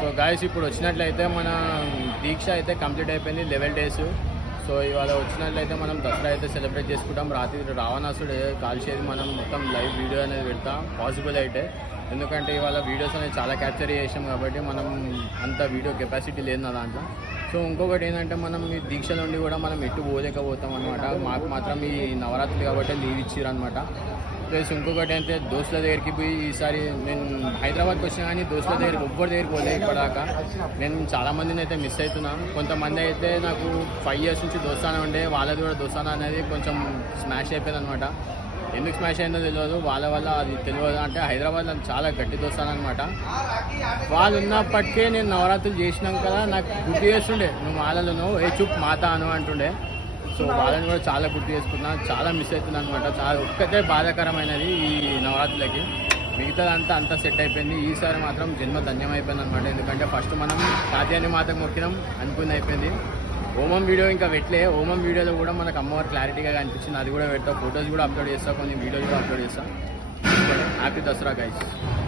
So guys ఇప్పుడు వచ్చినట్లయితే మన దీక్ష అయితే కంప్లీట్ అయిపోయింది 11 days. సో ఇవాళ వచ్చినట్లయితే మనం దసరా అయితే సెలబ్రేట్ చేసుకుంటాం. రాత్రి రావణాసుడు కాల్చేది మనం మొత్తం లైవ్ వీడియో అనేది పెడతాం పాసిబుల్ అయితే, ఎందుకంటే ఇవాళ వీడియోస్ అనేది చాలా క్యాప్చర్ చేసాం కాబట్టి మనం అంత వీడియో కెపాసిటీ లేదు నా దాంట్లో. సో ఇంకొకటి ఏంటంటే మనం ఈ దీక్ష నుండి కూడా మనం ఎటు పోలేకపోతాం అనమాట. మాకు మాత్రం ఈ నవరాత్రి కాబట్టి లీవ్ ఇచ్చారు అనమాట. ప్లస్ ఇంకొకటి అంటే దోస్తుల దగ్గరికి పోయి ఈసారి నేను హైదరాబాద్కి వచ్చినా కానీ దోస్తుల దగ్గరికి ఒక్కరి దగ్గరికి పోలే ఇప్పటిదాకా. నేను చాలామందిని అయితే మిస్ అవుతున్నాను. కొంతమంది అయితే నాకు 5 years నుంచి దోస్తానా ఉండే, వాళ్ళది కూడా దోస్తానా అనేది కొంచెం స్మాష్ అయిపోయింది అనమాట. ఎందుకు స్మాష్ అయిందో తెలియదు, వాళ్ళ వల్ల అది తెలియదు. అంటే హైదరాబాద్లో చాలా గట్టి దోస్తాను అనమాట. వాళ్ళు ఉన్నప్పటికే నేను నవరాత్రులు చేసినాం కదా, నాకు గుర్తు చేస్తుండే నువ్వు మాలలో ఏ చూప్ మాత అను అంటుండే. సో వాళ్ళని కూడా చాలా గుర్తు చేసుకున్నా, చాలా మిస్ అవుతుంది అనమాట. చాలా ఒక్కటే బాధాకరమైనది ఈ నవరాత్రులకి, మిగతాదంతా అంతా సెట్ అయిపోయింది. ఈసారి మాత్రం జన్మ ధన్యం అయిపోయింది అనమాట. ఎందుకంటే ఫస్ట్ మనం సాధ్యాన్ని మాతకు మొక్కినాం అనుకుంది అయిపోయింది. హోమం వీడియో ఇంకా పెట్టలే. హోమం వీడియోలో కూడా మనకు అమ్మవారు క్లారిటీగా కనిపించింది, అది కూడా పెడతా. ఫొటోస్ కూడా అప్లోడ్ చేస్తా, కొన్ని వీడియోస్ కూడా అప్లోడ్ చేస్తా. Happy Dasara guys.